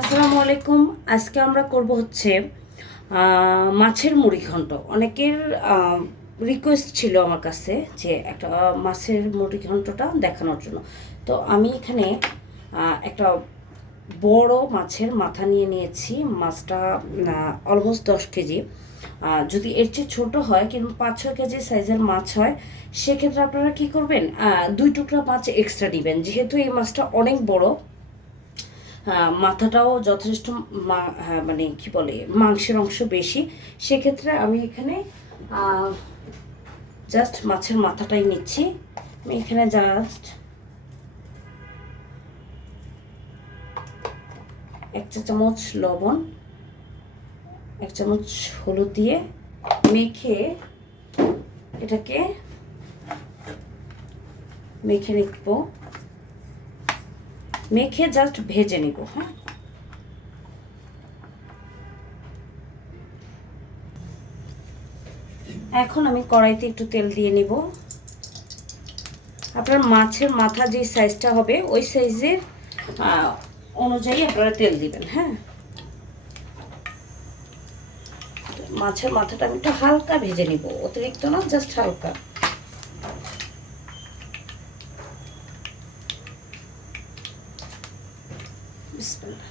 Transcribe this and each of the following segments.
আসসালামু আলাইকুম। আজকে আমরা করব হচ্ছে মাছের মুড়ি ঘন্ট। অনেকের রিকোয়েস্ট ছিল আমার কাছে যে একটা মাছের মুড়ি ঘন্টটা দেখানোর জন্য। তো আমি এখানে একটা বড় মাছের মাথা নিয়ে নিয়েছি। মাছটা অলমোস্ট 10 কেজি। যদি এর চেয়ে ছোটো হয় কিন্তু 5-6 কেজি সাইজের মাছ হয়, সেক্ষেত্রে আপনারা কী করবেন, 2 টুকরা মাছ এক্সট্রা দিবেন। যেহেতু এই মাছটা অনেক বড়, মাথাটাও যথেষ্ট মানে কি বলে মাংসের অংশ বেশি, সেক্ষেত্রে আমি এখানে জাস্ট মাছের মাথাটাই নিচ্ছি। আমি এখানে জাস্ট 1 চা চামচ লবণ, 1 চামচ হলুদ দিয়ে মেখে এটাকে মেখে নিব। মেখে জাস্ট ভেজে নিব। হ্যাঁ, এখন আমি কড়াইতে একটু তেল দিয়ে নিব। আপনার মাছের মাথা যে সাইজটা হবে ওই সাইজের অনুযায়ী আপনারা তেল দিবেন। হ্যাঁ, মাছের মাথাটা আমি একটু হালকা ভেজে নিব, অতিরিক্ত না, জাস্ট হালকা। বিসমিল্লাহ।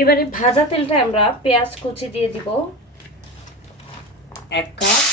এবারে ভাজা তেলটা আমরা পেঁয়াজ কুচি দিয়ে দিব 1 কাপ।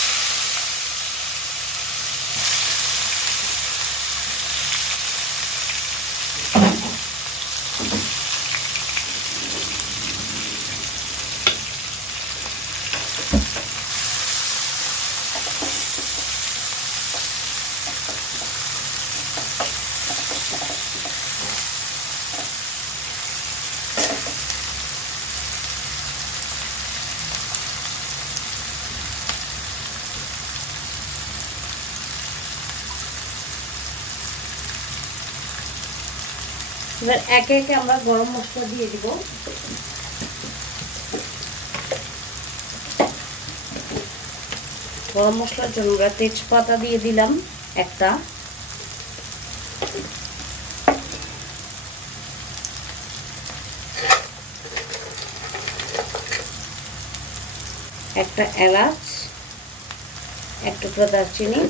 এবার একে একে আমরা গরম মশলা দিয়ে দিব। গরম মশলার জন্য আমরা তেজপাতা দিয়ে দিলাম একটা, একটা এলাচ, 1 টুকরা দারচিনি।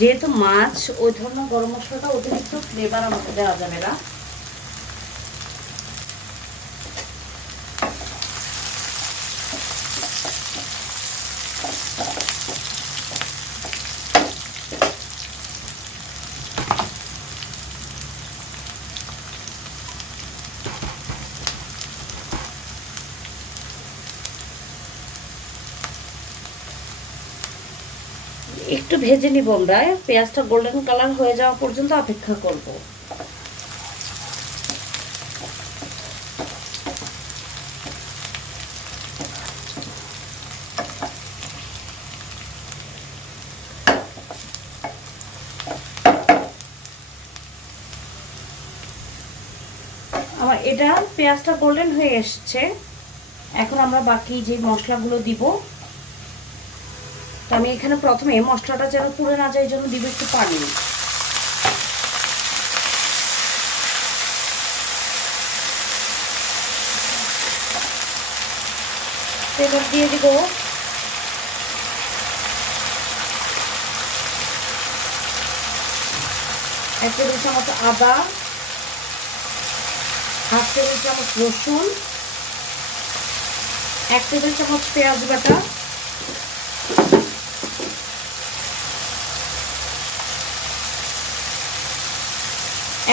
যেহেতু মাছ, ওই ধরনের গরম মশলাটা অতিরিক্ত ফ্লেভার আমাকে দেওয়া যাবে না। একটু ভেজে নিব আমরা, পেঁয়াজটা গোল্ডেন কালার হয়ে যাওয়া পর্যন্ত অপেক্ষা করব। আমার এটা পেঁয়াজটা গোল্ডেন হয়ে এসছে। এখন আমরা বাকি যে মশলাগুলো দিব, তো আমি এখানে প্রথমে মশলাটা যেন পুড়ে না যায় এই জন্য দিব একটু পানি। এবার দিয়ে দিব এক টেবিল চামচ আদা, হাফ টেবিল চামচ রসুন, এক টেবিল চামচ পেঁয়াজ বাটা,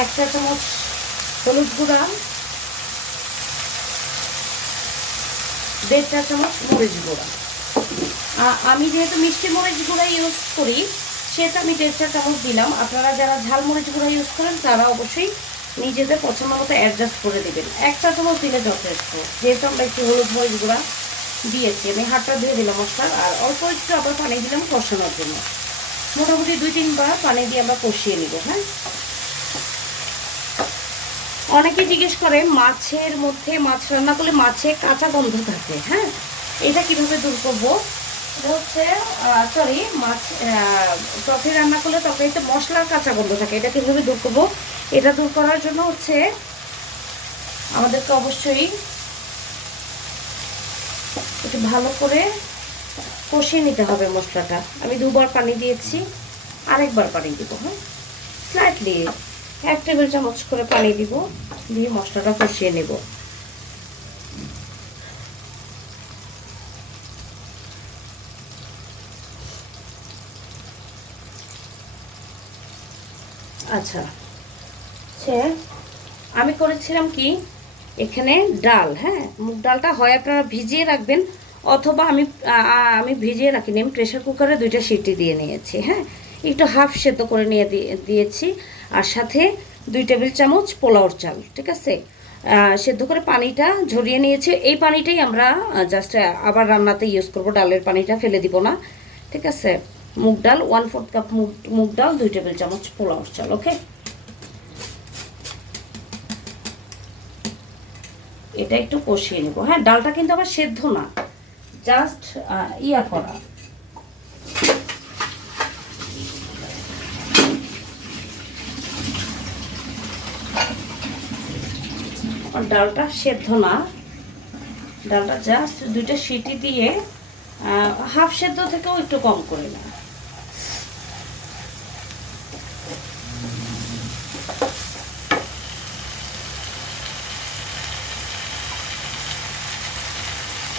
এক চা চামচ হলুদ গুঁড়া, 1.5 চা চামচ মরিচ গুঁড়া। আমি যেহেতু মিষ্টি মরিচ গুঁড়া ইউজ করি সেটা আমি 1.5 চা চামচ দিলাম। আপনারা যারা ঝাল মরিচ গুঁড়া ইউজ করেন তারা অবশ্যই নিজেদের পছন্দ মতো অ্যাডজাস্ট করে দেবেন। 1 চা চামচ দিলে যথেষ্ট, যেহেতু আমরা একটু হলুদ মরিচ গুঁড়া দিয়েছি। আমি হাতটা ধুয়ে দিলাম মশলার, আর অল্প একটু আবার পানি দিলাম কষানোর জন্য। মোটামুটি 2-3 বার পানি দিয়ে আমরা কষিয়ে নিব। হ্যাঁ, অনেকে জিজ্ঞেস করে মাছের মধ্যে, মাছ রান্না করলে মাছে কাঁচা গন্ধ থাকে। হ্যাঁ, এটা কিভাবে দূর করবো? এটা হচ্ছে মাছ তরকারি রান্না করলে তরকারিতে মশলার কাঁচা গন্ধ থাকে, এটা কিভাবে দূর করবো? এটা দূর করার জন্য হচ্ছে আমাদেরকে অবশ্যই একটু ভালো করে কষিয়ে নিতে হবে মশলাটা। আমি 2 বার পানি দিয়েছি, আরেকবার পানি দিব। হ্যাঁ, স্লাইটলি 1 টেবিল চামচ করে পানি দিব, দিয়ে মশলাটা কষিয়ে নেব। আচ্ছা, আমি করেছিলাম কি, এখানে ডাল, হ্যাঁ মুগ ডালটা হয় আপনারা ভিজিয়ে রাখবেন, অথবা আমি ভিজিয়ে রাখিনি, আমি প্রেশার কুকারে 2টা সিটি দিয়ে নিয়েছি। হ্যাঁ, একটু হাফ সেদ্ধ করে নিয়ে দিয়েছি, আর সাথে 2 টেবিল চামচ পোলাওর চাল, ঠিক আছে, সেদ্ধ করে পানিটা ঝরিয়ে নিয়েছি। এই পানিটাই আমরা জাস্ট আবার রান্নাতে ইউজ করব, ডালের পানিটা ফেলে দিব না, ঠিক আছে। মুগ ডাল 1/4 কাপ মুগ ডাল, 2 টেবিল চামচ পোলাওর চাল। ওকে, এটা একটু কষিয়ে নেব। হ্যাঁ, ডালটা কিন্তু আবার সেদ্ধ না, জাস্ট ইয়া করা। ডালটা সেদ্ধ না, ডালটা জাস্ট 2টা সিটি দিয়ে হাফ সেদ্ধ থেকেও একটু কম করে না।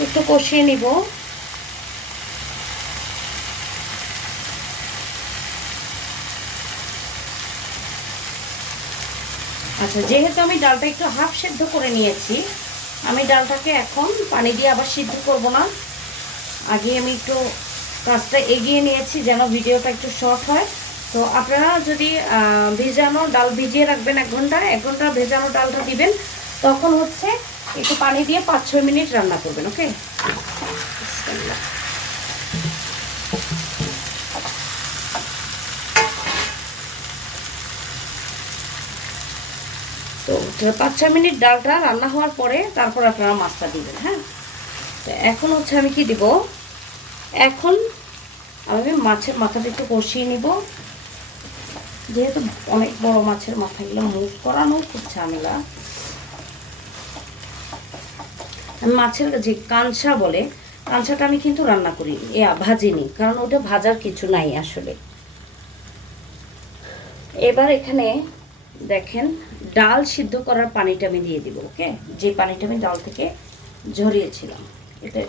একটু কষিয়ে নিব। আচ্ছা, যেহেতু আমি ডালটা একটু হাফ সেদ্ধ করে নিয়েছি, আমি ডালটাকে এখন পানি দিয়ে আবার সিদ্ধ করব না। আগে আমি একটু কাজটা এগিয়ে নিয়েছি যেন ভিডিওটা একটু শর্ট হয়। তো আপনারা যদি ভেজানো ডাল ভিজিয়ে রাখবেন 1 ঘন্টা, 1 ঘন্টা ভেজানো ডালটা দিবেন, তখন হচ্ছে একটু পানি দিয়ে 5-6 মিনিট রান্না করবেন। ওকে, তো 5-6 মিনিট ডালটা রান্না হওয়ার পরে তারপর আপনারা মাছটা দিবেন। হ্যাঁ, তো এখন হচ্ছে আমি কি দিব, এখন আমি মাছের মাথাটা একটু কষিয়ে নিব। যেহেতু অনেক বড় মাছের মাথাগুলো মুভ করানো খুব ঝামেলা, আমি মাছের যে কাঁচা বলে, কাঁচাটা আমি কিন্তু রান্না করি, ভাজিনি, কারণ ওটা ভাজার কিছু নাই আসলে। এবার এখানে দেখেন ডাল সিদ্ধ করার পানিটা আমি দিয়ে দিব। ওকে, যে পানিটা আমি ডাল থেকে ঝরিয়েছিলাম, এটা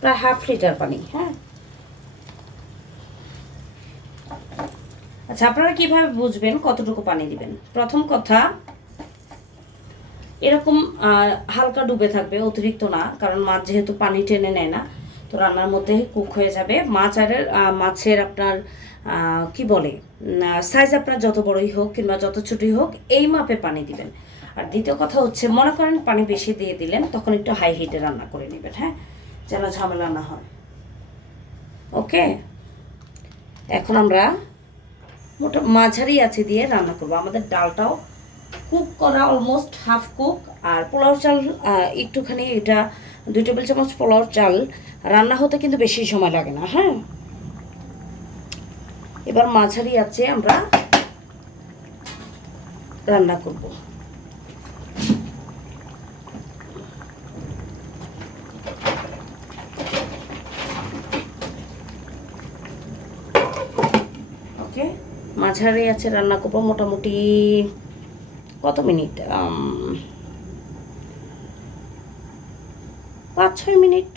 প্রায় হাফ লিটার পানি। হ্যাঁ, আচ্ছা, আপনারা কিভাবে বুঝবেন কতটুকু পানি দিবেন? প্রথম কথা, এরকম হালকা ডুবে থাকবে, অতিরিক্ত না, কারণ মাছ যেহেতু পানি টেনে নেয় না, তো রান্নার মধ্যে কুক হয়ে যাবে। মাছের আপনার কি বলে সাইজ, আপনার যত বড়ই হোক কিংবা যত ছোটই হোক, এই মাপে পানি দিবেন। আর দ্বিতীয় কথা হচ্ছে, মনে করেন পানি বেশি দিয়ে দিলেন, তখন একটু হাই হিটে রান্না করে নেবেন। হ্যাঁ, যেন ঝামেলা না হয়। ওকে, এখন আমরা মাঝারি আঁচে দিয়ে রান্না করব। আমাদের ডালটাও কুক করা অলমোস্ট হাফ কুক। আর পোলাও চাল একটুখানি, এটা 2 টেবিল চামচ পোলাও চাল রান্না হতে কিন্তু বেশি সময় লাগে না। হ্যাঁ, এবার মাঝারি আছে আমরা রান্না করব। ওকে, মাঝারি আছে রান্না করব মোটামুটি কত মিনিট, 5-6 মিনিট,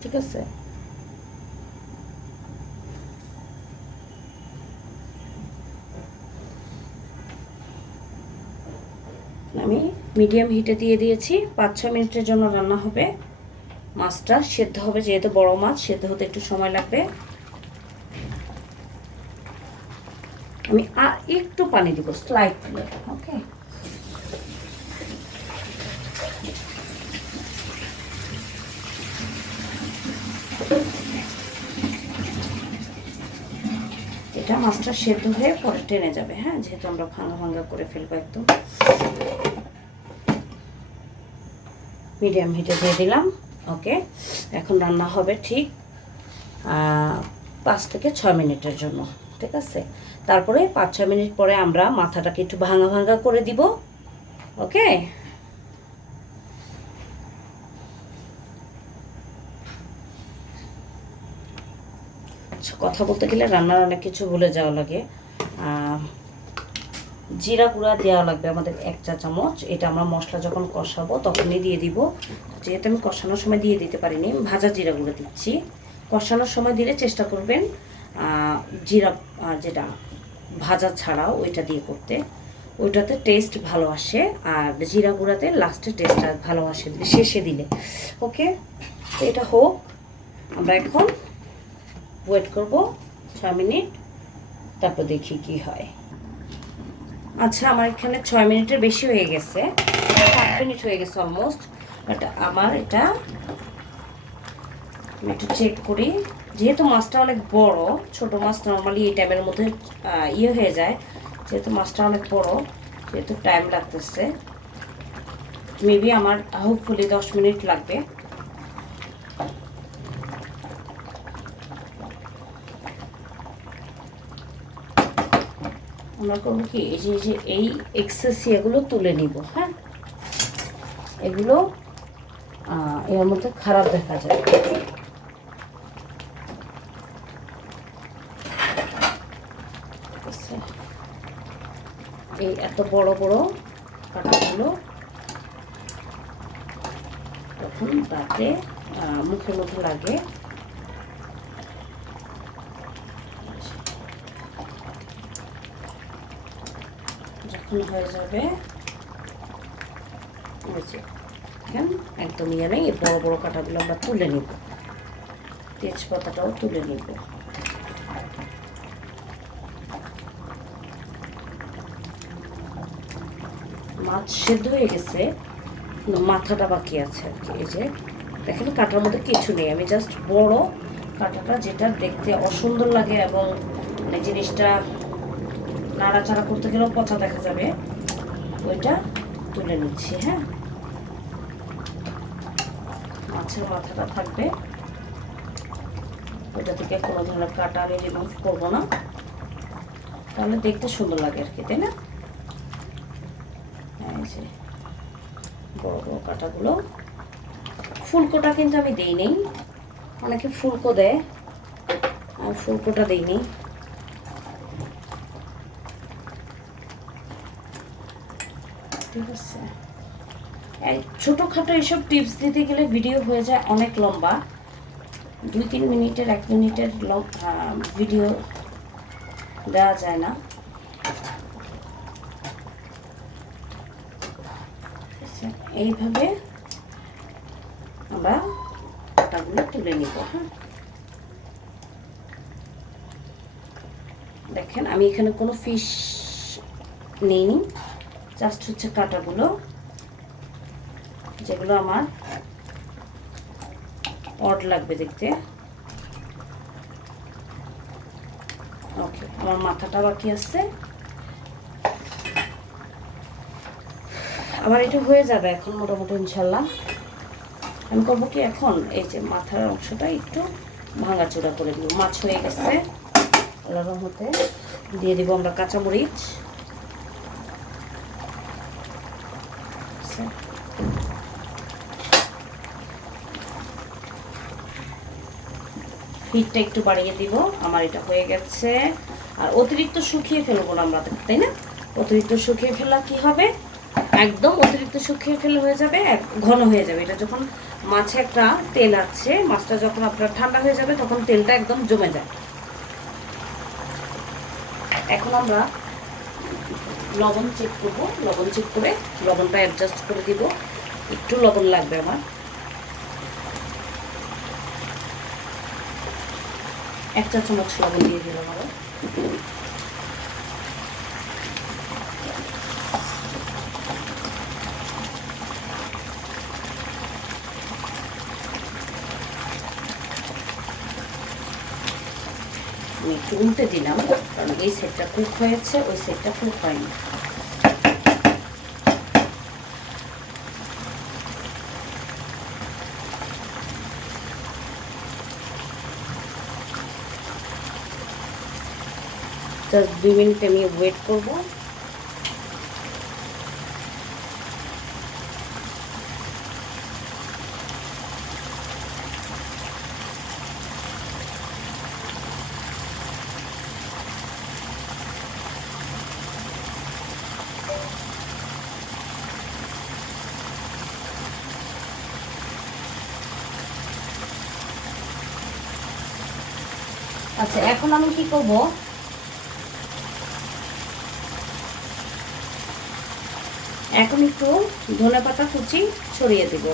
ঠিক আছে। আমি মিডিয়াম হিটে দিয়ে দিয়েছি, 5-6 মিনিটের জন্য রান্না হবে। মাছটা সেদ্ধ হবে, যেহেতু বড় মাছ সেদ্ধ হতে একটু সময় লাগবে। আমি আর একটু পানি দিব স্লাইটলি। ওকে, এটা মাছটা সেদ্ধ হয়ে পরে টেনে যাবে। হ্যাঁ, যেহেতু আমরা ভাঙা ভাঙা করে ফেলবো একদম। মিডিয়াম হিটে দিয়ে দিলাম। ওকে, এখন রান্না হবে ঠিক 5 থেকে 6 মিনিটের জন্য, ঠিক আছে। তারপরে 5-6 মিনিট পরে আমরা মাথাটাকে একটু ভাঙা ভাঙা করে দিব। ওকে, কথা বলতে গেলে রান্নার অনেক কিছু ভুলে যাওয়া লাগে। জিরা গুঁড়া দেওয়া লাগবে আমাদের 1 চা চামচ। এটা আমরা মশলা যখন কষাবো তখনই দিয়ে দিব। যেহেতু আমি কষানোর সময় দিয়ে দিতে পারিনি, ভাজা জিরা গুঁড়ো দিচ্ছি। কষানোর সময় দিলে চেষ্টা করবেন জিরা যেটা ভাজা ছাড়া ওইটা দিয়ে করতে, ওইটাতে টেস্ট ভালো আসে। আর জিরা গুঁড়াতে লাস্টে টেস্টটা ভালো আসে শেষে দিলে। ওকে, তো এটা হোক, আমরা এখন ওয়েট করব 6 মিনিট, তারপর দেখি কি হয়। আচ্ছা, আমার এখানে 6 মিনিটের বেশি হয়ে গেছে, 7 মিনিট হয়ে গেছে অলমোস্ট। বাট আমার এটা আমি একটু চেক করি। যেহেতু মাছটা অনেক বড়, ছোট মাছ নর্মালি এই টাইমের মধ্যে হয়ে যায়। যেহেতু মাছটা অনেক বড়, যেহেতু টাইম লাগতেছে, মেবি আমার হোপফুলি 10 মিনিট লাগবে। আমরা করবো কি, এই এক্সেস এগুলো তুলে নিব। হ্যাঁ, এগুলো এর মধ্যে খারাপ দেখা যায়। এই এত বড় বড় কাটাগুলো তখন দাঁতে মুখের মধ্যে লাগে। যখন হয়ে যাবে একদম ইয়ে নেই, এই বড় বড় কাটাগুলো আমরা তুলে নিব। তেজপাতাটাও তুলে নিব। মাছ সেদ্ধ হয়ে গেছে, মাথাটা বাকি আছে আর কি। এই যে দেখেন, কাটার মধ্যে কিছু নেই, আমি জাস্ট বড় কাটাটা যেটা দেখতে অসুন্দর লাগে এবং মানে জিনিসটা নাড়াচাড়া করতে গেলেও পচা দেখা যাবে, ওইটা তুলে নিচ্ছি। হ্যাঁ, মাছের মাথাটা থাকবে, ওইটা থেকে কোনো ধরনের কাটা আমি রিমুভ করবো না, তাহলে দেখতে সুন্দর লাগে আর কি, তাই না? এই যে বড় বড় কাটাগুলো, ফুলকোটা কিন্তু আমি দিই নেই, অনেকে ফুলকো দেয়, আমি ফুলকোটা দিইনি। ঠিক আছে, এই ছোটোখাটো এইসব টিপস দিতে গেলে ভিডিও হয়ে যায় অনেক লম্বা, 2-3 মিনিটের 1 মিনিটের ভিডিও দেওয়া যায় না। এইভাবে আমরা কাটাগুলো তুলে নিব। হ্যাঁ, দেখেন আমি এখানে কোনো ফিশ নেইনি, জাস্ট হচ্ছে কাটাগুলো যেগুলো আমার অড লাগবে দেখতে। ওকে, আমার মাথাটা বাকি আছে, আমার এটা হয়ে যাবে এখন মোটামুটি ইনশাল্লাহ। আমি করবো কি এখন এই যে মাথার অংশটা একটু ভাঙাচোরা করে দিব। মাছ হয়ে গেছে আল্লাহর রহমতে। দিয়ে দিব আমরা কাঁচামরিচ। হিটটা একটু বাড়িয়ে দিব। আমার এটা হয়ে গেছে। আর অতিরিক্ত শুকিয়ে ফেলবো না আমরা, তাই না? অতিরিক্ত শুকিয়ে ফেলা কি হবে, একদম অতিরিক্ত শুকিয়ে ফেলে হয়ে যাবে, ঘন হয়ে যাবে। এটা যখন মাছে একটা তেল আছে, মাছটা যখন আপনার ঠান্ডা হয়ে যাবে তখন তেলটা একদম জমে যায়। এখন আমরা লবণ চেক করব। লবণ চেক করে লবণটা অ্যাডজাস্ট করে দিব। একটু লবণ লাগবে আমার। 1 চা চামচ লবণ দিয়ে দিলাম আরো। আমি একটু উল্টে দিলাম, কারণ এই সেটটা কুক হয়েছে, ওই সেটটা কুক হয়নি। জাস্ট 2 মিনিট আমি ওয়েট করব। আচ্ছা, এখন আমি কি করব, এখন একটু ধনেপাতা কুচি ছড়িয়ে দেব।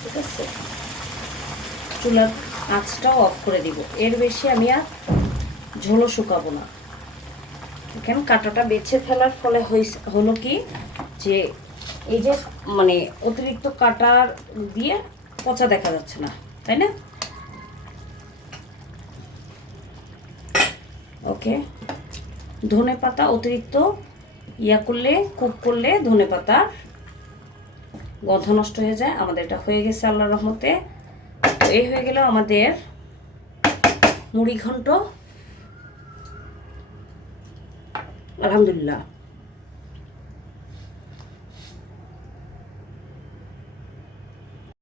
ঠিক আছে, চুলার আঁচটাও অফ করে দিব। এর বেশি আমি আর ঝোলও শুকাবো না। এখানে কাঁটাটা বেছে ফেলার ফলে হলো কি যে এই যে মানে অতিরিক্ত কাটার দিয়ে পচা দেখা যাচ্ছে না, তাই না? ওকে, ধনে পাতা অতিরিক্ত করলে, কুক করলে ধনে পাতা গন্ধ নষ্ট হয়ে যায়। আমাদের এটা হয়ে গেছে আল্লাহর রহমতে। এই হয়ে গেল আমাদের মুড়ি ঘন্ট। আলহামদুলিল্লাহ।